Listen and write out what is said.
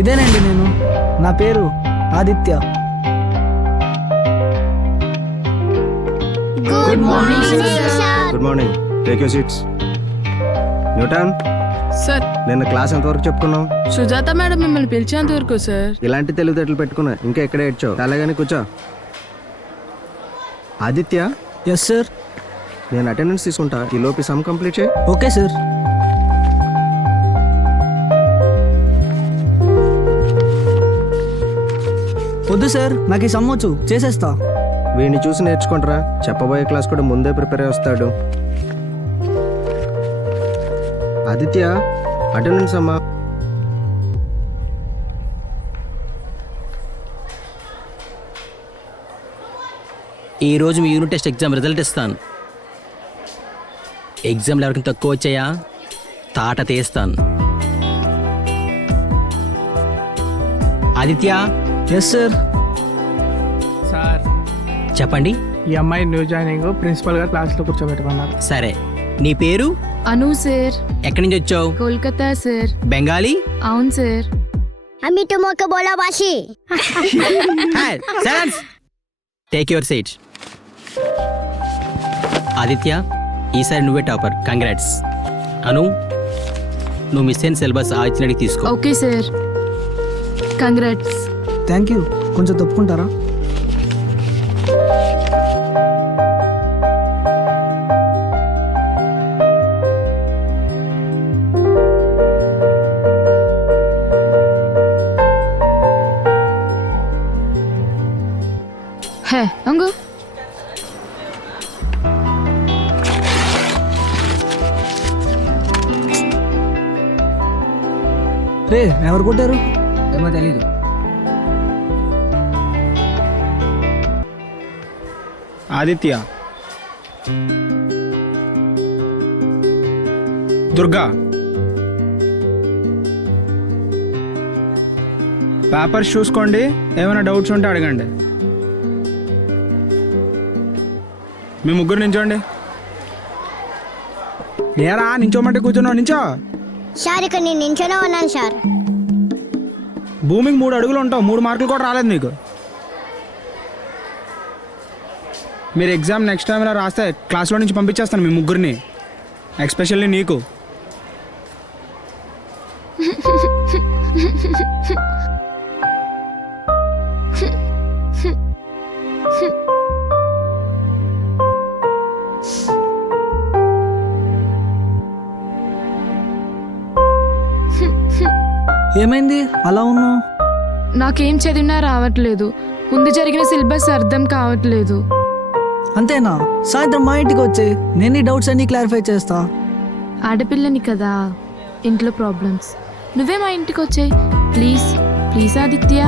ఇదేనండి నేను. నా పేరు Aditya. Good morning good morning. Take your seats. Newton, sir నిన్న క్లాస్ ఎంతవరకు చెప్పుకున్నాం? సుజాత మేడం మిమ్మల్ని పిలిచేంత వరకు సార్. ఇలాంటి తెలివితేటలు పెట్టుకున్నా ఇంకా ఎక్కడ ఏడ్చావు? అలాగని కూర్చో. Aditya, yes sir. నేను అటెండెన్స్ తీసుకుంటా, ఈ లోపు సమ్ కంప్లీట్ చేయి. Okay sir. వద్దు సార్, నాకు ఈ సమ్మొచ్చు, చేసేస్తా. వీడిని చూసి నేర్చుకుంటారా, చెప్పబోయే క్లాస్ కూడా ముందే ప్రిపేర్ అయి వస్తాడు. ఆదిత్య, అటెండెన్స్ అమ్మా. ఈరోజు మీ యూనిట్ టెస్ట్ ఎగ్జామ్ రిజల్ట్ ఇస్తాను. ఎగ్జామ్లు ఎవరికి తక్కువ వచ్చాయా తాట తీస్తాను. ఆదిత్య. Yes sir. సార్, చెప్పండి. ఈ అమ్మాయి న్యూ జాయినింగ్ ప్రిన్సిపల్ గారు క్లాస్లో కూర్చోబెట్టమన్నారు. సరే, నీ పేరు? అను సార్. ఎక్కడి నుంచి వచ్చావు? కోల్కతా సార్. బెంగాలీ? అవును సార్. আমি তোমাকে ভালোবাসি। Take your seat. ఆదిత్య, ఈసారి నువ్వే టాపర్. కంగ్రాట్స్. అను, నువ్వు మిస్ అయిన సిలబస్ ఆ ఇచ్చినడికి తీసుకో. Okay sir. Congrats. Thank you. కొంచెం తప్పుకుంటారా? హే అంగు. రే, ఎవరు కొట్టారు? ఏమో తెలీదు. ఆదిత్య, దుర్గా, పేపర్స్ చూసుకోండి, ఏమైనా డౌట్స్ ఉంటే అడగండి. మీ ముగ్గురు నించోండి. ఏరా నించోమంటే కూర్చున్నావు, నించో. సార్ ఇక్కడ నేను నించోనే ఉన్నాను సార్. భూమికి 3 అడుగులు ఉంటావు, 3 మార్కులు కూడా రాలేదు మీకు. మీరు ఎగ్జామ్ నెక్స్ట్ టైం ఇలా రాస్తే క్లాస్లో నుంచి పంపించేస్తాను మీ ముగ్గురిని, ఎస్పెషల్లీ నీకు. ఏమైంది అలా ఉన్నావు? నాకేం చదివినా రావట్లేదు. ముందు జరిగిన సిలబస్ అర్థం కావట్లేదు. అంతేనా? సాయంత్రం మా ఇంటికి వచ్చి నేను ఈ డౌట్స్ అన్ని క్లారిఫై చేస్తా. ఆడపిల్లని కదా, ఇంట్లో ప్రాబ్లమ్స్. నువ్వే మా ఇంటికి వచ్చాయి ప్లీజ్. ప్లీజ్ ఆదిత్య.